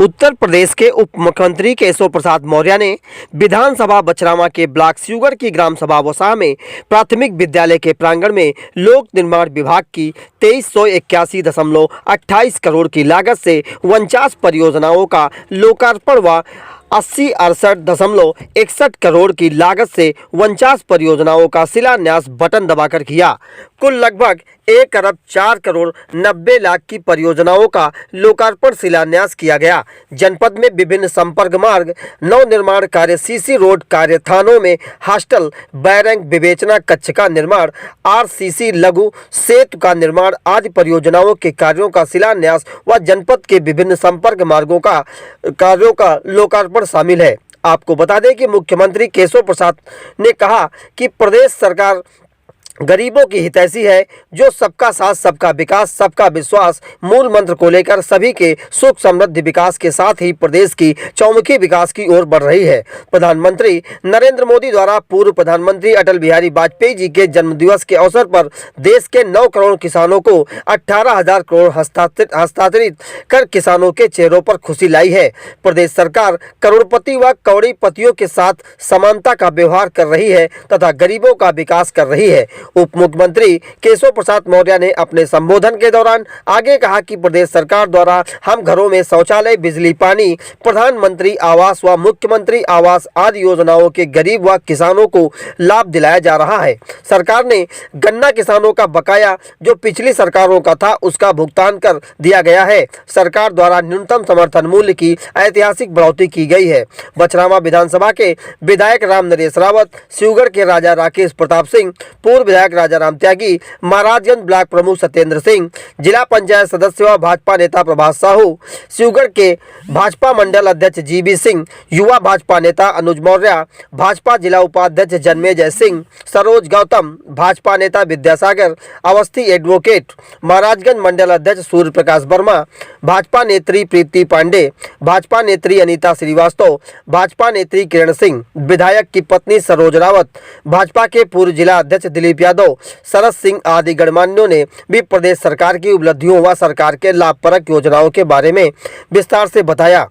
उत्तर प्रदेश के उप मुख्यमंत्री केशव प्रसाद मौर्य ने विधानसभा बछरावा के ब्लॉक स्यूगर की ग्राम सभा वसा में प्राथमिक विद्यालय के प्रांगण में लोक निर्माण विभाग की 2381.28 करोड़ की लागत से 49 परियोजनाओं का लोकार्पण व 8068.61 करोड़ की लागत से 49 परियोजनाओं का शिलान्यास बटन दबाकर किया। कुल लगभग 1 अरब 4 करोड़ 90 लाख की परियोजनाओं का लोकार्पण शिलान्यास किया गया। जनपद में विभिन्न संपर्क मार्ग, नव निर्माण कार्य, सीसी रोड कार्य, थानों में हॉस्टल, बैरंग विवेचना कक्ष का निर्माण, आरसीसी लघु सेतु का निर्माण आदि परियोजनाओं के कार्यों का शिलान्यास व जनपद के विभिन्न संपर्क मार्गों का कार्यों का लोकार्पण शामिल है। आपको बता दें कि मुख्यमंत्री केशव प्रसाद ने कहा कि प्रदेश सरकार गरीबों की हितैषी है, जो सबका साथ, सबका विकास, सबका विश्वास मूल मंत्र को लेकर सभी के सुख समृद्धि विकास के साथ ही प्रदेश की चौमुखी विकास की ओर बढ़ रही है। प्रधानमंत्री नरेंद्र मोदी द्वारा पूर्व प्रधानमंत्री अटल बिहारी वाजपेयी जी के जन्मदिवस के अवसर पर देश के 9 करोड़ किसानों को 18,000 करोड़ हस्तांतरित कर किसानों के चेहरों पर खुशी लाई है। प्रदेश सरकार करोड़पति व करोड़पतियों के साथ समानता का व्यवहार कर रही है तथा गरीबों का विकास कर रही है। उप मुख्यमंत्री केशव प्रसाद मौर्य ने अपने संबोधन के दौरान आगे कहा कि प्रदेश सरकार द्वारा हम घरों में शौचालय, बिजली, पानी, प्रधानमंत्री आवास व मुख्यमंत्री आवास आदि योजनाओं के गरीब व किसानों को लाभ दिलाया जा रहा है। सरकार ने गन्ना किसानों का बकाया जो पिछली सरकारों का था उसका भुगतान कर दिया गया है। सरकार द्वारा न्यूनतम समर्थन मूल्य की ऐतिहासिक बढ़ोतरी की गई है। बछरावा विधानसभा के विधायक राम नरेश रावत, स्यूगर के राजा राकेश प्रताप सिंह, पूर्व विधायक राजा राम त्यागी, महाराजगंज ब्लॉक प्रमुख सत्येंद्र सिंह, जिला पंचायत सदस्य व भाजपा नेता प्रभास साहू, स्यूगर के भाजपा मंडल अध्यक्ष जीबी सिंह, युवा भाजपा नेता अनुज मौर्य, भाजपा जिला उपाध्यक्ष जन्मेजय सिंह, सरोज गौतम, भाजपा नेता विद्यासागर अवस्थी, एडवोकेट, महाराजगंज मंडल अध्यक्ष सूर्य प्रकाश वर्मा, भाजपा नेत्री प्रीति पांडे, भाजपा नेत्री अनीता श्रीवास्तव, भाजपा नेत्री किरण सिंह, विधायक की पत्नी सरोज रावत, भाजपा के पूर्व जिला अध्यक्ष दिलीप यादव, शरद सिंह आदि गणमान्यों ने भी प्रदेश सरकार की उपलब्धियों व सरकार के लाभप्रद योजनाओं के बारे में विस्तार से बताया।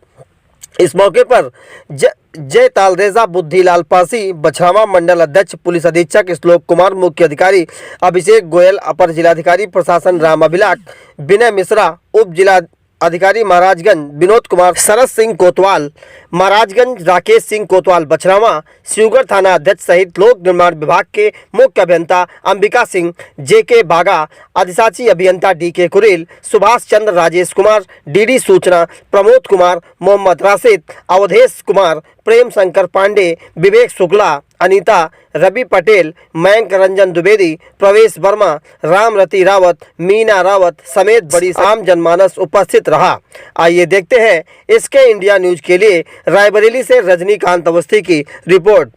इस मौके पर जय तालरेजा बुद्धिलाल पासी, बछरावा मंडल अध्यक्ष पुलिस अधीक्षक श्लोक कुमार, मुख्य अधिकारी अभिषेक गोयल, अपर जिलाधिकारी प्रशासन राम अभिलाख, विनय मिश्रा, उप जिला अधिकारी महाराजगंज विनोद कुमार, शरद सिंह कोतवाल, महाराजगंज राकेश सिंह कोतवाल, बछरावा स्यूगर थाना अध्यक्ष सहित लोक निर्माण विभाग के मुख्य अभियंता अंबिका सिंह, जेके बागा, अधिशासी अभियंता डीके कुरेल, सुभाष चंद्र, राजेश कुमार, डीडी सूचना प्रमोद कुमार, मोहम्मद राशिद, अवधेश कुमार, प्रेम शंकर पांडे, विवेक शुक्ला, अनीता, रवि पटेल, मयंक रंजन द्विवेदी, प्रवेश वर्मा, रामरती रावत, मीना रावत समेत बड़ी आम जनमानस उपस्थित रहा। आइए देखते हैं इसके इंडिया न्यूज के लिए रायबरेली से रजनीकांत अवस्थी की रिपोर्ट।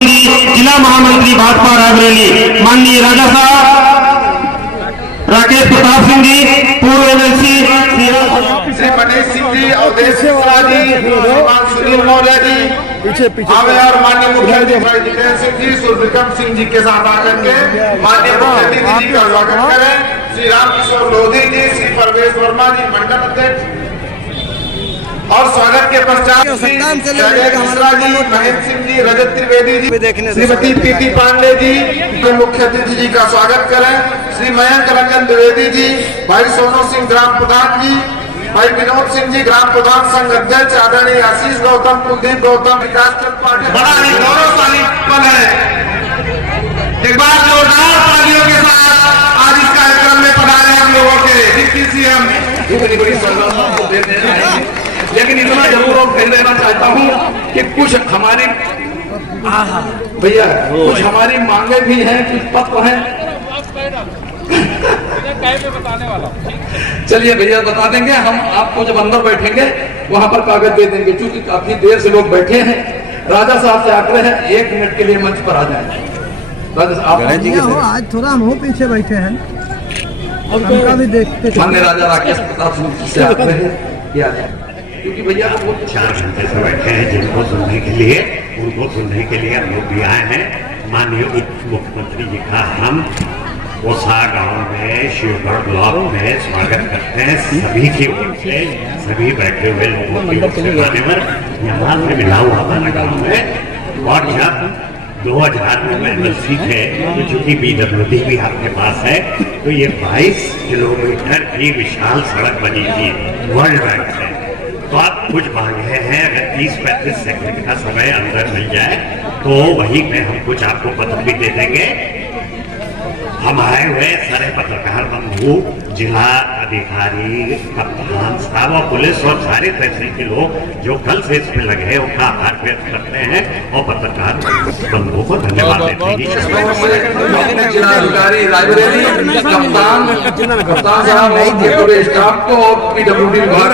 जिला महामंत्री भाजपा रायबरेली माननीय राजा साहब राकेश प्रताप सिंह जी, पूर्व एमएलसी श्री मनीष सिंह जी, अवधेश जी, सुनील मौर्य जी, और माननीय मुख्यमंत्री जितेंद्र सिंह जी, सूर्यविक्रम सिंह जी के साथ आकर के माननीय मुख्यमंत्री जी का स्वागत करें। श्री रामकिशोर लोधी जी, श्री प्रवेश वर्मा जी मंडल अध्यक्ष, और स्वागत के पश्चात श्री मिश्रा जी, महेंद्र सिंह जी, रजत त्रिवेदी जी, श्रीमती प्रीति पांडे जी, मुख्य अतिथि जी का स्वागत करें। श्री मयंक रंजन द्विवेदी जी, भाई सोनू सिंह ग्राम प्रधान जी, भाई विनोद सिंह जी ग्राम प्रधान संघ अध्यक्ष, आदरणीय आशीष गौतम, कुलदीप गौतम, विकास चंद पाटिल। बड़ा ही गौरवशाली पल है। एक बार जोरदार तालियों के साथ आज इस कार्यक्रम में पधारे हम लोगों के डिप्टी सीएम। लेकिन इतना जरूर कह देना चाहता हूँ कि कुछ हमारी भैया कुछ हमारी मांगे भी हैं, कुछ पत्र हैं। चलिए भैया बता देंगे, हम आपको जब अंदर बैठेंगे वहां पर कागज दे देंगे। क्योंकि काफी देर से लोग बैठे हैं, राजा साहब से आग्रह है 1 मिनट के लिए मंच पर आ जाए। राजा साहब आज थोड़ा हम पीछे बैठे हैं, उनका भी देखते। माननीय राजा राकेश प्रताप सिंह से आग्रह है किया जाए, क्योंकि भैया वो 4 घंटे से बैठे हैं, जिनको सुनने के लिए, उनको सुनने के लिए हम लोग भी आए हैं। माननीय उप मुख्यमंत्री जी का हम ओसा गांव में शिवगढ़ ब्लॉक में स्वागत करते हैं सभी की ओर से, सभी बैठे हुए लोगों की ओर से। मान्यवर यहाँ से मिला हुआ हमारा गाँव में, और जब 2000 में एमएलसी थे तो चूंकि BWD भी आपके पास है, तो ये 22 किलोमीटर की विशाल सड़क बनी थी वर्ल्ड बैंक से। तो आप कुछ मांगे हैं, अगर 30-35 सेकंड का समय अंदर मिल जाए तो वहीं पे हम कुछ आपको पत्र भी दे देंगे। हम आए हुए सारे पत्रकार बंधु, जिला अधिकारी, कप्तान साहब और पुलिस और सारे तहसील के लोग जो कल से इसमें लगे हैं उनका आभार व्यक्त करते हैं और पत्रकार बंधुओं को धन्यवाद देते हैं। जिला अधिकारी रायबरेली, कप्तान साहब और पूरे स्टाफ को और PWD विभाग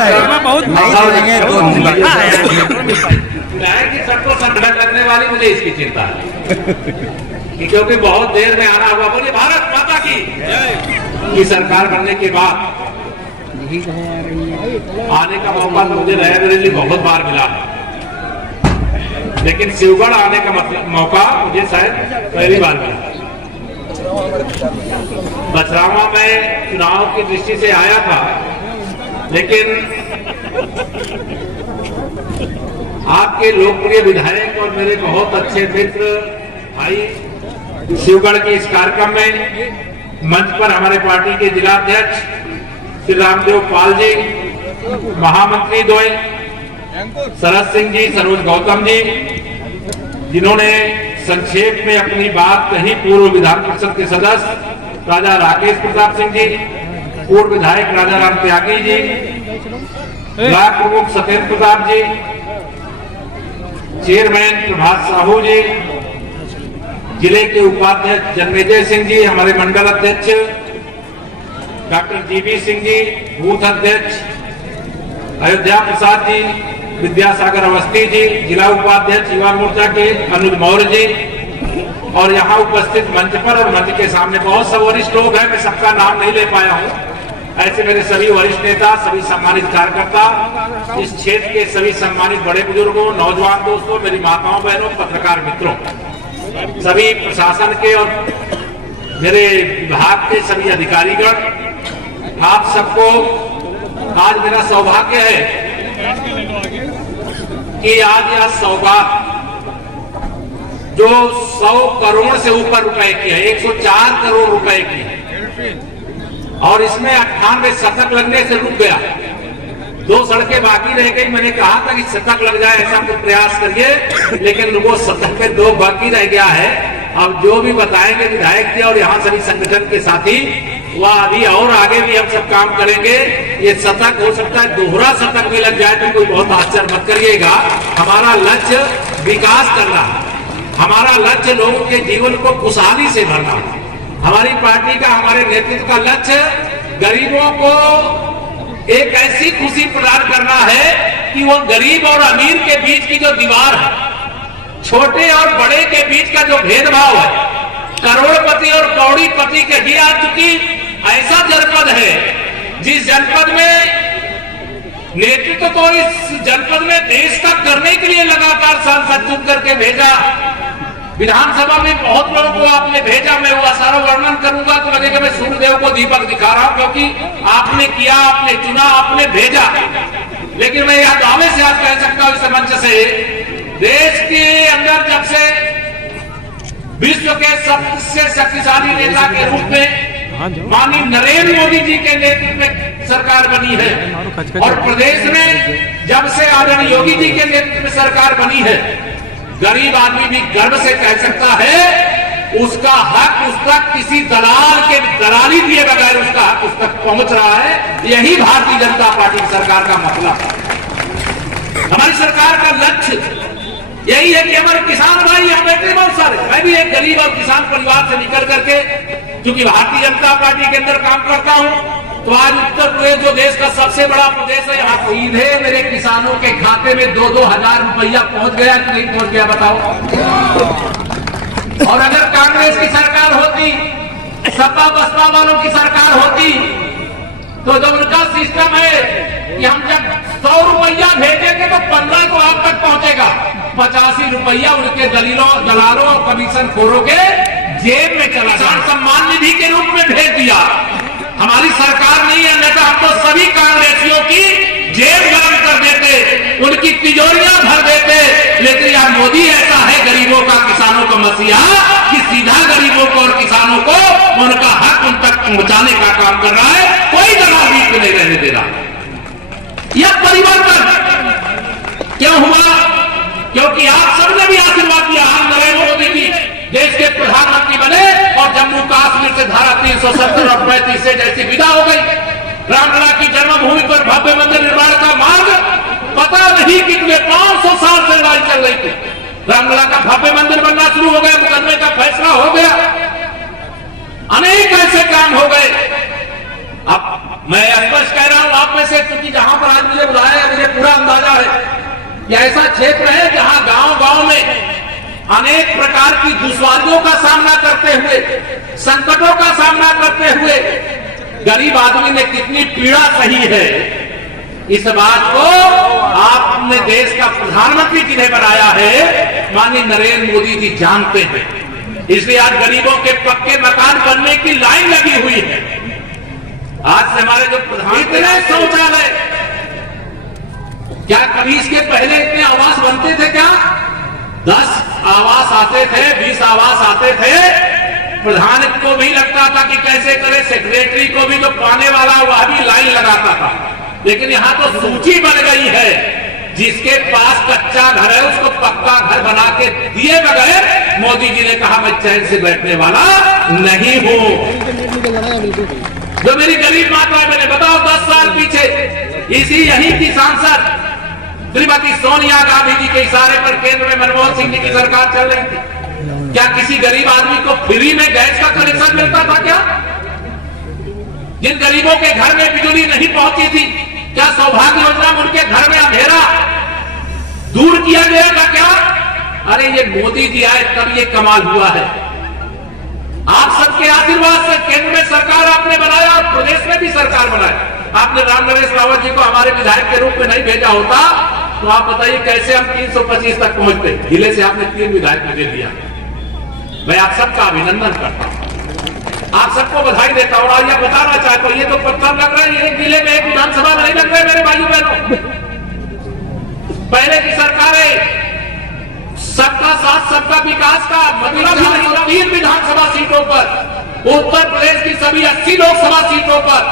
की सबको संगठन करने वाली मुझे इसकी चिंता है कि क्योंकि बहुत देर में आना हुआ। बोलिए भारत माता की सरकार बनने के बाद आने का मौका तो मुझे रायबरेली बहुत बार मिला है, लेकिन शिवगढ़ आने का मौका मुझे शायद पहली बार मिला। बछरावा में चुनाव की दृष्टि से आया था, लेकिन आपके लोकप्रिय विधायक और मेरे बहुत अच्छे मित्र भाई शिवगढ़ के इस कार्यक्रम में मंच पर हमारे पार्टी के जिलाध्यक्ष श्री रामदेव पाल जी, महामंत्री द्वय शरद सिंह जी, सरोज गौतम जी, जिन्होंने संक्षेप में अपनी बात कही, पूर्व विधान परिषद के सदस्य राजा राकेश प्रताप सिंह जी, पूर्व विधायक राजा राम त्यागी जी, ब्लॉक प्रमुख सत्येंद्र प्रताप जी, चेयरमैन प्रभात साहू जी, जिले के उपाध्यक्ष जन्मेजय सिंह जी, हमारे मंडल अध्यक्ष doctor GB Singh ji, booth अध्यक्ष अयोध्या प्रसाद जी, विद्यासागर अवस्थी जी, जिला उपाध्यक्ष युवा मोर्चा के अनुज मौर्य जी, और यहाँ उपस्थित मंच पर और मंच के सामने बहुत सब वरिष्ठ लोग हैं। मैं सबका नाम नहीं ले पाया हूँ। ऐसे मेरे सभी वरिष्ठ नेता, सभी सम्मानित कार्यकर्ता, इस क्षेत्र के सभी सम्मानित बड़े बुजुर्गों, नौजवान दोस्तों, मेरी माताओं बहनों, पत्रकार मित्रों, सभी प्रशासन के और मेरे विभाग के सभी अधिकारीगण, आप सबको आज मेरा सौभाग्य है कि आज यह सौगात जो 100 करोड़ से ऊपर रुपए की है, 104 करोड़ रुपए की है, और इसमें 98 शतक लगने से रुक गया। 2 सड़कें बाकी रह गई। मैंने कहा था कि शतक लग जाए, ऐसा कुछ प्रयास करिए, लेकिन वो शतक पे 2 बाकी रह गया है। अब जो भी बताएंगे विधायक जी और यहाँ सभी संगठन के साथी, वह अभी और आगे भी हम सब काम करेंगे। ये शतक हो सकता है दोहरा शतक भी लग जाए तो कोई बहुत आश्चर्य मत करिएगा। हमारा लक्ष्य विकास करना है, हमारा लक्ष्य लोगों के जीवन को खुशहाली से भरना है। हमारी पार्टी का, हमारे नेतृत्व का लक्ष्य गरीबों को एक ऐसी खुशी प्रदान करना है कि वो गरीब और अमीर के बीच की जो दीवार है, छोटे और बड़े के बीच का जो भेदभाव है, करोड़पति और कौड़ीपति के भी आ चुकी ऐसा जनपद है जिस जनपद में नेतृत्व तो इस जनपद में देश का करने के लिए लगातार सांसद चुन करके भेजा। विधानसभा में बहुत लोगों को आपने भेजा। मैं वो सारा वर्णन करूंगा तो लगेगा मैं सूर्यदेव को दीपक दिखा रहा हूं, क्योंकि आपने किया, आपने चुना, आपने भेजा। लेकिन मैं यह दावे से आज कह सकता हूं इस मंच से, देश के अंदर जब से विश्व के सबसे शक्तिशाली नेता के रूप में माननीय नरेंद्र मोदी जी के नेतृत्व में सरकार बनी है, और प्रदेश में जब से आदरणीय योगी जी के नेतृत्व में सरकार बनी है, गरीब आदमी भी गर्व से कह सकता है उसका हक उस तक किसी दलाल के दलाली दिए बगैर उसका हक उस तक पहुंच रहा है। यही भारतीय जनता पार्टी सरकार का मतलब है। हमारी सरकार का लक्ष्य यही है कि हमारे किसान भाई, यहाँ बैठे बहुत सारे, मैं भी एक गरीब और किसान परिवार से निकल करके क्योंकि भारतीय जनता पार्टी के अंदर काम करता हूँ, तो आज उत्तर प्रदेश जो देश का सबसे बड़ा प्रदेश है, यहाँ सीधे मेरे किसानों के खाते में 2-2 हजार रुपया पहुंच गया कि नहीं पहुंच गया बताओ। और अगर कांग्रेस की सरकार होती, सपा बसपा वालों की सरकार होती, तो जो उनका सिस्टम है कि हम जब 100 रुपया भेजेंगे तो 15 को आप तक पहुंचेगा, 85 रुपया उनके दलालों और कमीशन खोरों के जेब में चला किसान सम्मान निधि के रूप में भेज दिया। हमारी सरकार नहीं है, अन्यथा हम तो सभी कांग्रेसियों की जेब गरम कर देते, उनकी तिजोरियां भर देते। लेकिन यार मोदी ऐसा है गरीबों का, किसानों का मसीहा, कि सीधा गरीबों को और किसानों को उनका हक उन तक पहुंचाने का काम कर रहा है, कोई दबाव बीच में नहीं रहने दे रहा। यह परिवर्तन क्यों हुआ? क्योंकि आप सबने भी आशीर्वाद दिया। हम नरेंद्र मोदी जी देश के प्रधानमंत्री बने और जम्मू कश्मीर से धारा 370 और 35 से जैसी विदा हो गई। रामलला की जन्मभूमि पर भव्य मंदिर निर्माण का मार्ग पता नहीं कितने 500 साल से लड़ाई चल रही थी। रामलला का भव्य मंदिर बनना शुरू हो गया, मुकदमे का फैसला हो गया, अनेक ऐसे काम हो गए। अब मैं स्पष्ट कह रहा हूं आप में से, क्योंकि जहां पर आज मुझे बुलाया है मुझे पूरा अंदाजा है कि ऐसा क्षेत्र है जहां गांव-गांव में अनेक प्रकार की दुश्वारियों का सामना करते हुए, संकटों का सामना करते हुए गरीब आदमी ने कितनी पीड़ा सही है, इस बात को आपने देश का प्रधानमंत्री जिन्हें बनाया है माननीय नरेंद्र मोदी जी जानते हैं। इसलिए आज गरीबों के पक्के मकान बनने की लाइन लगी हुई है। आज से हमारे जो प्रधानमंत्री इतने शौचालय, क्या कभी इसके पहले इतने आवास बनते थे? क्या 10 आवास आते थे, 20 आवास आते थे। प्रधान को भी लगता था कि कैसे करे, सेक्रेटरी को भी जो पाने वाला वह भी लाइन लगाता था। लेकिन यहाँ तो सूची बन गई है, जिसके पास कच्चा घर है उसको पक्का घर बना के दिए बगैर मोदी जी ने कहा मैं चैन से बैठने वाला नहीं हूं। जो मेरी गरीब माता है, मैंने बताओ 10 साल पीछे इसी यही की सांसद श्रीमती सोनिया गांधी जी के इशारे पर केंद्र में मनमोहन सिंह जी की सरकार चल रही थी। क्या किसी गरीब आदमी को फ्री में गैस का कनेक्शन मिलता था? क्या जिन गरीबों के घर में बिजली नहीं पहुंची थी, क्या सौभाग्य योजना में उनके घर में अंधेरा दूर किया गया था? क्या अरे ये मोदी जी आए तब ये कमाल हुआ है। आप सबके आशीर्वाद से केंद्र में सरकार आपने बनाया और प्रदेश में भी सरकार बनाया। आपने रामनरेश रावत जी को हमारे विधायक के रूप में नहीं भेजा होता तो आप बताइए कैसे हम 325 तक पहुंचते। जिले से आपने 3 विधायक मुझे दिया। मैं आप सबका अभिनंदन करता हूं, आप सबको बधाई देता हूं। और यह बताना चाहता हूं, ये तो पत्थर लग रहा है, एक जिले में एक विधानसभा में नहीं लग रहे मेरे भाइयों बहनों। पहले की सरकारें सबका साथ सबका विकास का मतलब ही नहीं। 3 विधानसभा सीटों पर, उत्तर प्रदेश की सभी 80 लोकसभा सीटों पर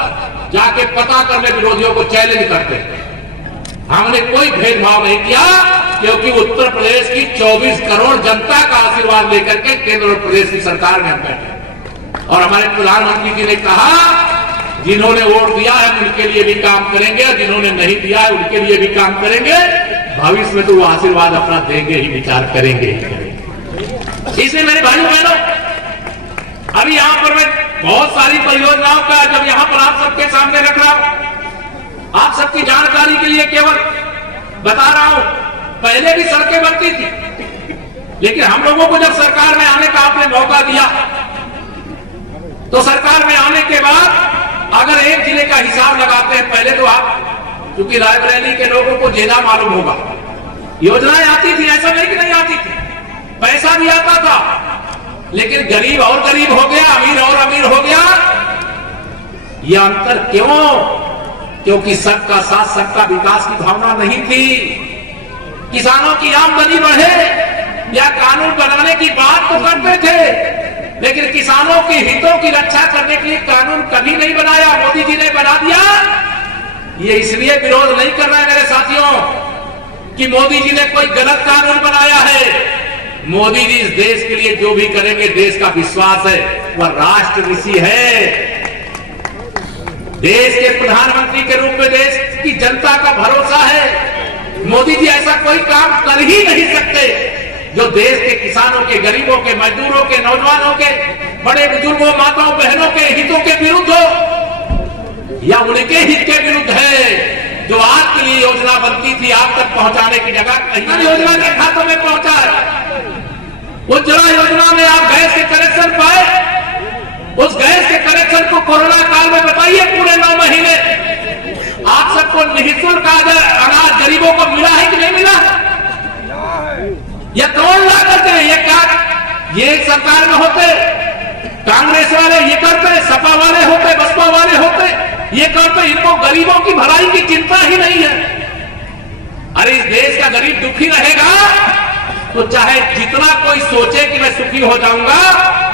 जाके पता कर ले, विरोधियों को चैलेंज करते। हमने कोई भेदभाव नहीं किया, क्योंकि उत्तर प्रदेश की 24 करोड़ जनता का आशीर्वाद लेकर के केंद्र और प्रदेश की सरकार में हम बैठे। और हमारे प्रधानमंत्री जी ने कहा जिन्होंने वोट दिया है उनके लिए भी काम करेंगे, और जिन्होंने नहीं दिया है उनके लिए भी काम करेंगे। भविष्य में तो वो आशीर्वाद अपना देंगे ही, विचार करेंगे। इसलिए मेरे भाइयों बहनों, अभी यहां पर मैं बहुत सारी परियोजनाओं का जब यहां पर आप सबके सामने रख रहा हूं, आप सबकी जानकारी के लिए केवल बता रहा हूं। पहले भी सड़कें बनती थी, लेकिन हम लोगों को जब सरकार में आने का आपने मौका दिया, तो सरकार में आने के बाद अगर एक जिले का हिसाब लगाते हैं, पहले तो आप क्योंकि रायबरेली के लोगों को ज्यादा मालूम होगा, योजनाएं आती थी, ऐसा नहीं कि नहीं आती थी, पैसा भी आता था, लेकिन गरीब और गरीब हो गया, अमीर और अमीर हो गया। यह अंतर क्यों? क्योंकि सबका साथ सबका विकास की भावना नहीं थी। किसानों की आमदनी बढ़े या कानून बनाने की बात तो करते थे, लेकिन किसानों के हितों की रक्षा करने के लिए कानून कभी नहीं बनाया। मोदी जी ने बना दिया। ये इसलिए विरोध नहीं कर रहे हैं मेरे साथियों कि मोदी जी ने कोई गलत कानून बनाया है। मोदी जी इस देश के लिए जो भी करेंगे, देश का विश्वास है, वह राष्ट्र ऋषि है। देश के प्रधानमंत्री के रूप में देश की जनता का भरोसा है। मोदी जी ऐसा कोई काम कर ही नहीं सकते जो देश के किसानों के, गरीबों के, मजदूरों के, नौजवानों के, बड़े बुजुर्गों, माताओं, बहनों के हितों के विरुद्ध हो या उनके हित के विरुद्ध है। जो आपके लिए योजना बनती थी आप तक पहुंचाने की जगह कहीं योजना के खातों में पहुंचा है। उज्ज्वला योजना में आप गैस के कनेक्शन पाए, उस गैस के कनेक्शन को कोरोना काल में बताइए पूरे 9 महीने आप सबको निःशुल्क अनाज गरीबों को मिला है कि नहीं मिला? यह कौन ला करते हैं? ये क्या ये सरकार में होते कांग्रेस वाले ये करते, सपा वाले होते, बसपा वाले होते, ये करते, इनको गरीबों की भलाई की चिंता ही नहीं है। अरे इस देश का गरीब दुखी रहेगा तो चाहे जितना कोई सोचे कि मैं सुखी हो जाऊंगा,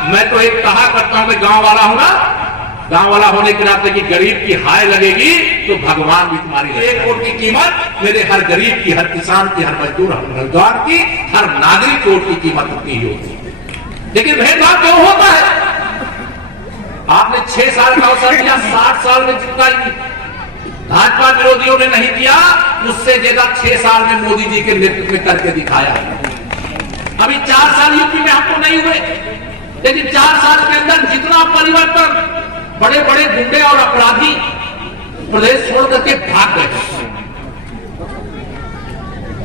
मैं तो एक कहा करता हूं कि गांव वाला हूं ना, गांव वाला होने के नाते कि गरीब की हाय लगेगी तो भगवान भी तुम्हारी। 1 वोट की कीमत मेरे हर गरीब की, हर किसान की, हर मजदूर, हर रोजगार की, हर नागरिक वोट की कीमत उतनी ही होती है। लेकिन भेदभाव क्यों होता है? आपने 6 साल का अवसर दिया, 60 साल में जितना भाजपा विरोधियों ने नहीं किया, उससे ज्यादा 6 साल में मोदी जी के नेतृत्व में करके दिखाया। अभी 4 साल यूपी में हमको नहीं हुए, लेकिन 4 साल के अंदर जितना परिवर्तन, बड़े बड़े गुंडे और अपराधी प्रदेश छोड़ करके भाग गए।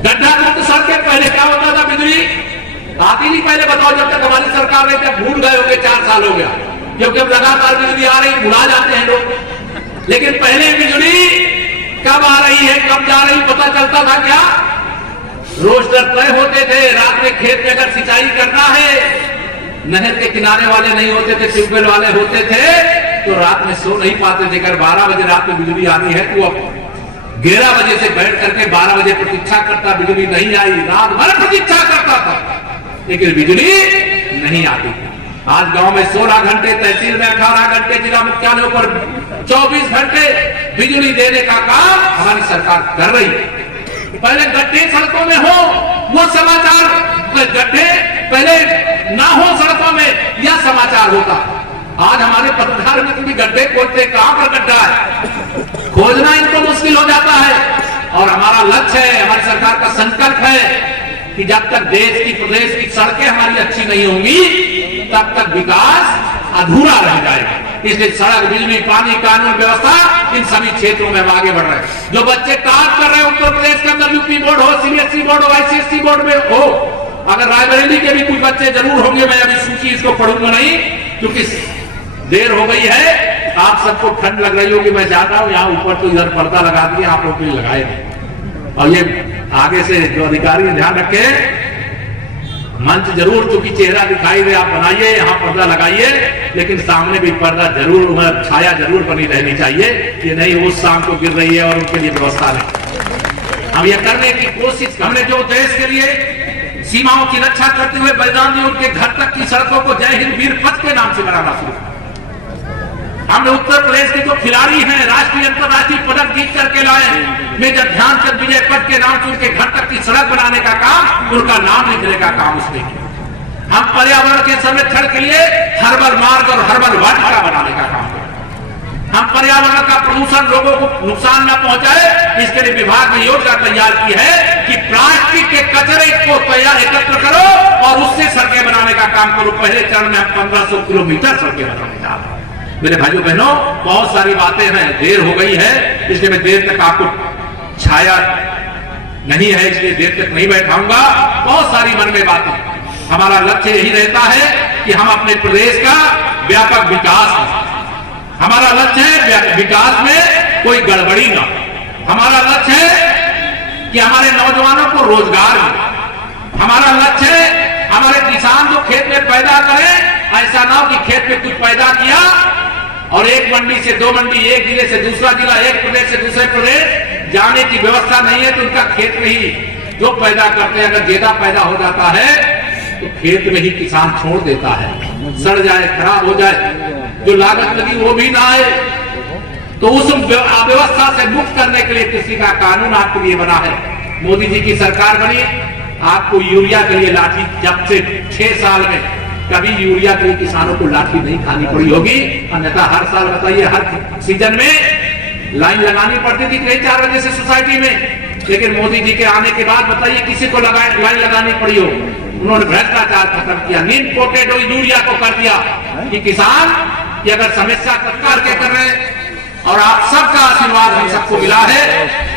गड्ढा मुक्त सड़कें, पहले क्या होता था, बिजली आती नहीं। पहले बताओ, जब तक हमारी सरकार ने, जब भूल गए होंगे, 4 साल हो गया, क्योंकि अब लगातार बिजली आ रही, भुला जाते हैं लोग। लेकिन पहले बिजली कब आ रही है, कब जा रही, पता चलता था क्या? रोस्टर तय होते थे। रात में खेत में अगर सिंचाई करना है, नहर के किनारे वाले नहीं होते थे, ट्यूबवेल वाले होते थे, तो रात में सो नहीं पाते थे। अगर 12 बजे रात में बिजली आनी है तो अब 11 बजे से बैठ करके 12 बजे प्रतीक्षा करता, बिजली नहीं आई, रात भर प्रतीक्षा करता था, लेकिन बिजली नहीं आती। आज गांव में 16 घंटे, तहसील में 18 घंटे, जिला मुख्यालयों पर 24 घंटे बिजली देने का काम हमारी सरकार कर रही है। पहले गड्ढे सड़कों में हो, वो समाचार, गड्ढे पहले ना हो सड़कों में, यह समाचार होता। आज हमारे पत्रकार मित्र भी गड्ढे खोजते, कहां पर गड्ढा है, खोजना इनको मुश्किल हो जाता है। और हमारा लक्ष्य है, हमारी सरकार का संकल्प है कि जब तक देश की, प्रदेश की सड़कें हमारी अच्छी नहीं होंगी, तब तक विकास अधूरा रह जाएगा। इसलिए सड़क, बिजली, पानी, कानून व्यवस्था, इन सभी क्षेत्रों में हम आगे बढ़ रहे हैं। जो बच्चे काम कर रहे हैं उत्तर प्रदेश के अंदर, यूपी बोर्ड हो, सीबीएसई बोर्ड हो, आईसीएसई बोर्ड में हो, अगर रायबरेली के भी कुछ बच्चे जरूर होंगे, मैं अभी सूची इसको पढ़ूंगा नहीं क्योंकि देर हो गई है। आप सबको ठंड लग रही होगी, मैं जाता हूं, यहाँ ऊपर तो इधर पर्दा लगा दिया, आप लोग भी लगाए। और ये आगे से जो अधिकारी ध्यान रखे, मंच जरूर, चूंकि चेहरा दिखाई दे, आप बनाइए, यहाँ पर्दा लगाइए, लेकिन सामने भी पर्दा जरूर, छाया जरूर बनी रहनी चाहिए। ये नहीं उस शाम को गिर रही है और उनके लिए व्यवस्था नहीं। हम ये करने की कोशिश, हमने जो देश के लिए सीमाओं की रक्षा करते हुए बलिदान दिए, उनके घर तक की सड़कों को जय हिंद वीर पथ के नाम से बनाना शुरू किया। हमने उत्तर प्रदेश के जो खिलाड़ी हैं, राष्ट्रीय अंतर्राष्ट्रीय पदक जीत करके लाए, मेजर ध्यानचंद विजय पथ के नाम से उनके घर तक की सड़क बनाने का काम, उनका नाम लिखने का काम उसने किया। हम पर्यावरण के संरक्षण के लिए हर्बल मार्ग और हर्बल वाटिका बनाने का काम करें। हम पर्यावरण का प्रदूषण, लोगों को नुकसान न पहुंचाए, इसके लिए विभाग ने योजना तैयार की है कि प्लास्टिक के कचरे को तैयार एकत्र करो और उससे सड़कें बनाने का काम करो। पहले चरण में हम 1500 किलोमीटर सड़कें बनाने जा रहे हैं। मेरे भाइयों बहनों, बहुत सारी बातें हैं, देर हो गई है, इसलिए मैं देर तक आपको, छाया नहीं है इसलिए देर तक नहीं बैठाऊंगा। बहुत सारी मन में बातें, हमारा लक्ष्य यही रहता है कि हम अपने प्रदेश का व्यापक विकास, हमारा लक्ष्य है विकास में कोई गड़बड़ी ना, हमारा लक्ष्य है कि हमारे नौजवानों को रोजगार मिले, हमारा लक्ष्य है हमारे किसान जो खेत में पैदा करें, ऐसा ना हो कि खेत में कुछ पैदा किया और एक मंडी से 2 मंडी, एक जिले से दूसरा जिला, एक प्रदेश से दूसरे प्रदेश जाने की व्यवस्था नहीं है, तो उनका खेत में ही जो पैदा करते हैं, अगर ज्यादा पैदा हो जाता है तो खेत में ही किसान छोड़ देता है, सड़ जाए, खराब हो जाए, जो लागत लगी वो भी ना आए। तो उस अव्यवस्था से मुक्त करने के लिए कृषि का कानून आपके लिए बना है। मोदी जी की सरकार बनी, आपको यूरिया के लिए लाठी, जब से 6 साल में कभी यूरिया के लिए किसानों को लाठी नहीं खानी पड़ी होगी। अन्यथा हर साल बताइए, हर सीजन में लाइन लगानी पड़ती थी 4 बजे से सोसाइटी में, लेकिन मोदी जी के आने के बाद बताइए किसी को लाइन लगानी पड़ी हो। उन्होंने भ्रष्टाचार खत्म किया, नीम कोटेड यूरिया को कर दिया कि किसान की अगर समस्या तत्काल के कर रहे हैं। और आप सबका आशीर्वाद हम सबको मिला है।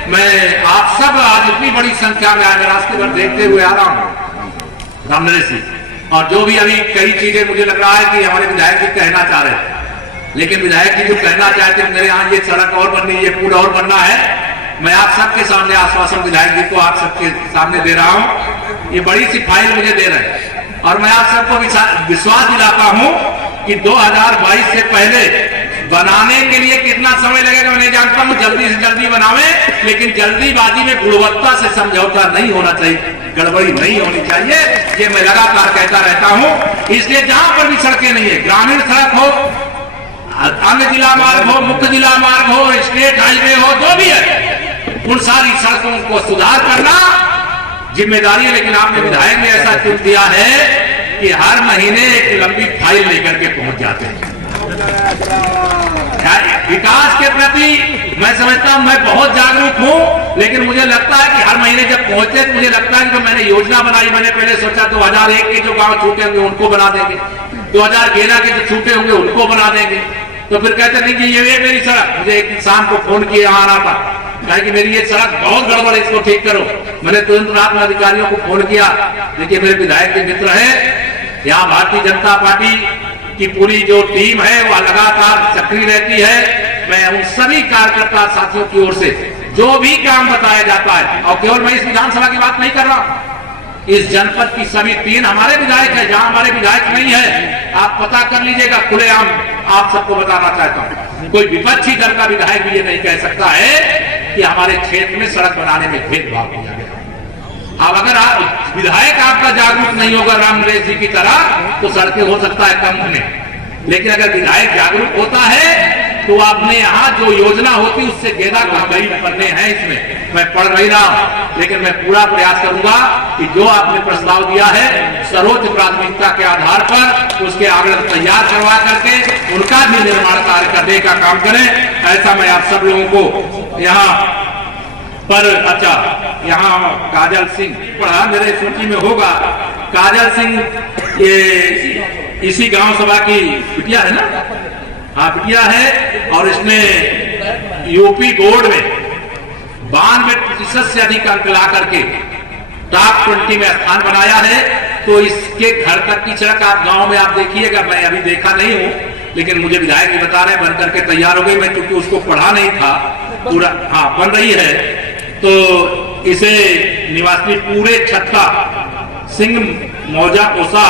मैं आप सब आज इतनी बड़ी संख्या में आज रास्ते पर देखते हुए आ रहा हूँ रामनरेश जी, और जो भी अभी कई चीजें मुझे लग रहा है कि हमारे विधायक जी कहना चाह रहे हैं, लेकिन विधायक जी जो कहना चाहते हैं, मेरे यहाँ ये सड़क और बननी है, ये पुल और बनना है, मैं आप सबके सामने आश्वासन विधायक जी को आप सबके सामने दे रहा हूँ। ये बड़ी सी फाइल मुझे दे रहे हैं और मैं आप सबको विश्वास दिलाता हूँ कि 2022 से पहले बनाने के लिए कितना समय लगेगा मैं नहीं जानता हूं, जल्दी से जल्दी बनावे, लेकिन जल्दीबाजी में गुणवत्ता से समझौता नहीं होना चाहिए, गड़बड़ी नहीं होनी चाहिए। ये मैं लगातार कहता रहता हूं। इसलिए जहां पर भी सड़कें नहीं है, ग्रामीण सड़क हो, अन्य जिला मार्ग हो, मुख्य जिला मार्ग हो, स्टेट हाईवे हो, जो भी है, उन सारी सड़कों को सुधार करना जिम्मेदारी है। लेकिन आपने विधायक ने ऐसा क्यों दिया है कि हर महीने एक लंबी फाइल लेकर के पहुंच जाते हैं। विकास के प्रति मैं समझता हूं, मैं बहुत जागरूक हूं, लेकिन मुझे लगता है कि हर महीने जब पहुंचते तो मुझे लगता है कि जो मैंने योजना बनाई, मैंने पहले सोचा 2001 के जो गांव छूटे होंगे उनको बना देंगे, 2011 के जो छूटे होंगे उनको बना देंगे। तो फिर कहते नहीं कि ये मेरी सड़क, मुझे एक इंसान को फोन किया आ रहा था, कहा कि मेरी ये सड़क बहुत गड़बड़ है, इसको ठीक करो। मैंने तुरंत रात में अधिकारियों को फोन किया। देखिए मेरे विधायक के मित्र है, यहाँ भारतीय जनता पार्टी की पूरी जो टीम है वह लगातार सक्रिय रहती है। मैं उन सभी कार्यकर्ता साथियों की ओर से जो भी काम बताया जाता है, और केवल मैं इस विधानसभा की बात नहीं कर रहा, इस जनपद की सभी 3 हमारे विधायक है, जहां हमारे विधायक नहीं है आप पता कर लीजिएगा, खुलेआम आप सबको बताना चाहता हूं। कोई विपक्षी दल का विधायक भी ये नहीं कह सकता है कि हमारे क्षेत्र में सड़क बनाने में भेदभाव किया गया। अब अगर विधायक आपका जागरूक नहीं होगा राम नरेश जी की तरह, तो सड़कें हो सकता है कम बने, लेकिन अगर विधायक जागरूक होता है तो आपने यहाँ जो योजना होती उससे ज्यादा कामयाबी करने हैं। इसमें मैं पढ़ नहीं रहा हूं, लेकिन मैं पूरा प्रयास करूंगा कि जो आपने प्रस्ताव दिया है सर्वोच्च प्राथमिकता के आधार पर उसके आवेदन तैयार करवा करके उनका भी निर्माण कार्य करने का काम करें। ऐसा मैं आप सब लोगों को यहाँ पर, अच्छा यहाँ काजल सिंह पढ़ा मेरे सूची में होगा, काजल सिंह ये इसी गांव सभा की बिटिया है ना, हाँ बिटिया है, और इसने यूपी बोर्ड में 92% से अधिक अंक ला करके टॉप 20 में स्थान बनाया है। तो इसके घर तक की सड़क आप गांव में आप देखिएगा, मैं अभी देखा नहीं हूं, लेकिन मुझे विधायक भी बता रहे बन करके तैयार हो गई। मैं क्योंकि उसको पढ़ा नहीं था पूरा, हाँ बन रही है। तो इसे निवासी पूरे छत्ता सिंह मौजा ओसा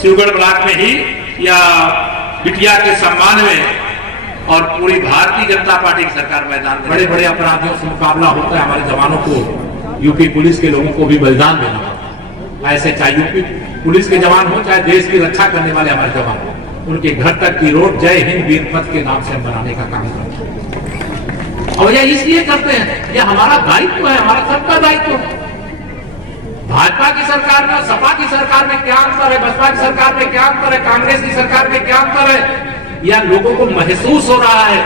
शिवगढ़ ब्लॉक में ही या बिटिया के सम्मान में, और पूरी भारतीय जनता पार्टी की सरकार मैदान में बड़े बड़े अपराधियों से मुकाबला होता है। हमारे जवानों को, यूपी पुलिस के लोगों को भी बलिदान देना होता है। ऐसे चाहे यूपी पुलिस के जवान हो, चाहे देश की रक्षा करने वाले हमारे जवान हो, उनके घर तक की रोड जय हिंद वीर पथ के नाम से हम बनाने का काम करते हैं। और यह इसलिए करते हैं, यह हमारा दायित्व है, हमारा सबका दायित्व है। भाजपा की सरकार में, सपा की सरकार में क्या अंतर है, बसपा की सरकार में क्या अंतर है, कांग्रेस की सरकार में क्या अंतर है, यह लोगों को महसूस हो रहा है।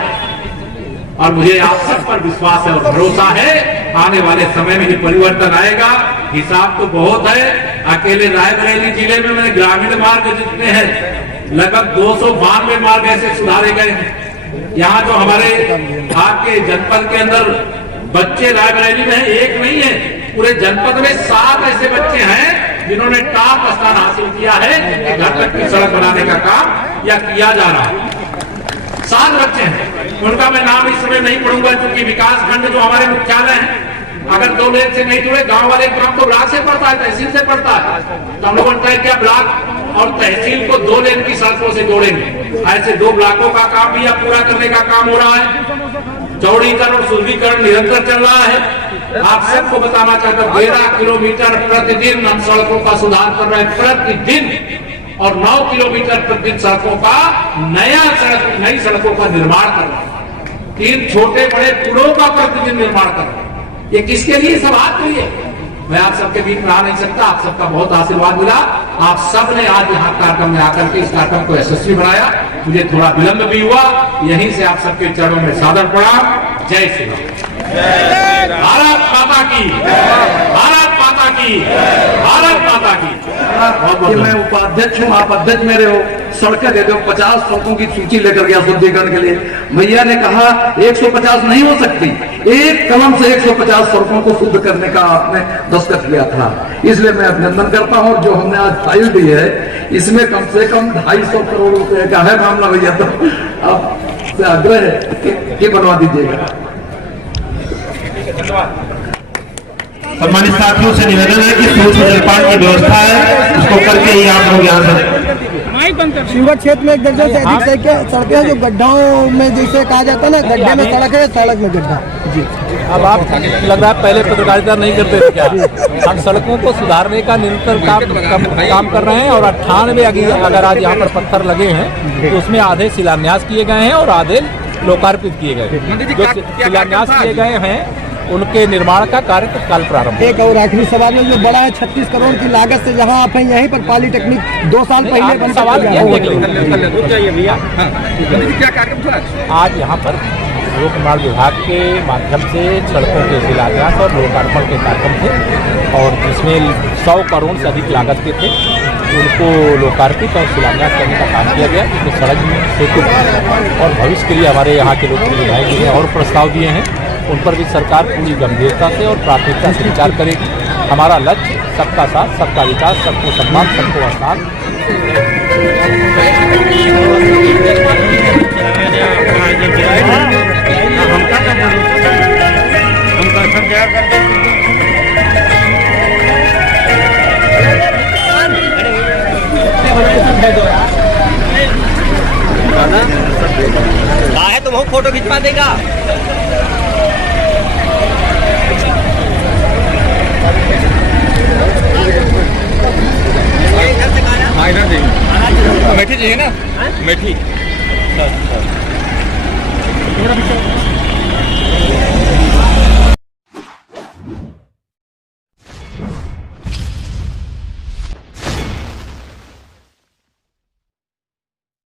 और मुझे आप सब पर विश्वास है और भरोसा है, आने वाले समय में ही परिवर्तन आएगा। हिसाब तो बहुत है, अकेले रायबरेली जिले में मैंने ग्रामीण मार्ग जितने हैं लगभग 292 मार्ग ऐसे सुधारे गए हैं। यहाँ जो हमारे आपके जनपद के अंदर बच्चे रायबरेली में है, एक नहीं है, पूरे जनपद में 7 ऐसे बच्चे हैं जिन्होंने टॉप स्थान हासिल किया है, जिनके घर तक की सड़क बनाने का काम या किया जा रहा है। 7 बच्चे हैं, उनका मैं नाम इस समय नहीं पढ़ूंगा क्योंकि विकास खंड जो हमारे मुख्यालय हैं, अगर 2 लेन से नहीं जुड़े, गांव वाले काम तो ब्लॉक से पड़ता है, तहसील से पड़ता है, तो हम लोगों ने तय किया ब्लॉक और तहसील को 2 लेन की सड़कों से जोड़ेंगे। ऐसे 2 ब्लॉकों का काम भी अब पूरा करने का काम हो रहा है। चौड़ीकरण और सुदृढ़ीकरण निरंतर चल रहा है। आप सबको बताना चाहता हूं, 13 किलोमीटर प्रतिदिन हम सड़कों का सुधार कर रहे हैं प्रतिदिन, और 9 किलोमीटर प्रतिदिन सड़कों का नई सड़कों का निर्माण कर रहे हैं। 3 छोटे बड़े पुलों का प्रतिदिन निर्माण कर रहे हैं। ये किसके लिए? सब आपके लिए। मैं आप सबके बीच में आ नहीं सकता, आप सबका बहुत आशीर्वाद मिला। आप सब ने आज यहाँ कार्यक्रम में आकर के इस कार्यक्रम को यशस्वी बनाया। मुझे थोड़ा विलंब भी हुआ, यहीं से आप सबके चरणों में सादर प्रणाम। जय श्री राम। भारत माता की, भारत माता की, भारत माता की। मैं उपाध्यक्ष हूँ, आप अध्यक्ष मेरे हो, सड़कें दे दो। 50 सड़कों की सूची लेकर गया शुद्धिकरण के लिए। भैया ने कहा 150 नहीं हो सकती, एक कलम से 150 सड़कों को शुद्ध करने का आपने दस्तखत किया था, इसलिए मैं अभिनंदन करता हूँ। और जो हमने आज फाइल दी है इसमें कम से कम 250 करोड़ रुपए का है मामला भैया, तो अब आग्रह है कि बनवा दीजिएगा। सम्मानित साथियों से निवेदन है कि सूक्ष्म जलपान की व्यवस्था है, उसको करके ही आप लोग यहाँ से शिवगढ़ क्षेत्र में 1 दर्जन से अधिक सड़कें हैं जो गड्ढों में, जैसे कहा जाता है ना, गड्ढे में सड़क है, सड़क में गड्ढा। जी अब आप लग रहा है पहले पत्रकारिता नहीं करते थे क्या? हम सड़कों को सुधारने का निरंतर काम कर रहे हैं और 98 अगर आज यहाँ पर पत्थर लगे हैं तो उसमें आधे शिलान्यास किए गए हैं और आधे लोकार्पित किए गए हैं। जो शिलान्यास किए गए हैं उनके निर्माण का कार्य तत्काल प्रारंभ। एक और आखिरी सवाल है, जो बड़ा है 36 करोड़ की लागत से, जहां आप हैं यहीं पर पॉलिटेक्निक 2 साल पहले बन सवाल गया। क्या कार्यक्रम था आज यहाँ पर लोक निर्माण विभाग के माध्यम से सड़कों के शिलान्यास और लोकार्पण के कार्यक्रम थे और जिसमें 100 करोड़ से अधिक लागत के थे उनको लोकार्पित और शिलान्यास करने का काम किया गया। क्योंकि सड़क सेतु और भविष्य के लिए हमारे यहाँ के लोग विधायक जी ने और प्रस्ताव दिए हैं, उन पर भी सरकार पूरी गंभीरता से और प्राथमिकता से विचार करेगी। हमारा लक्ष्य सबका साथ, सबका विकास, सबको सम्मान, सबको आसान। है तुम फोटो खिंचवा देगा। मेठी चाहिए ना, मेठी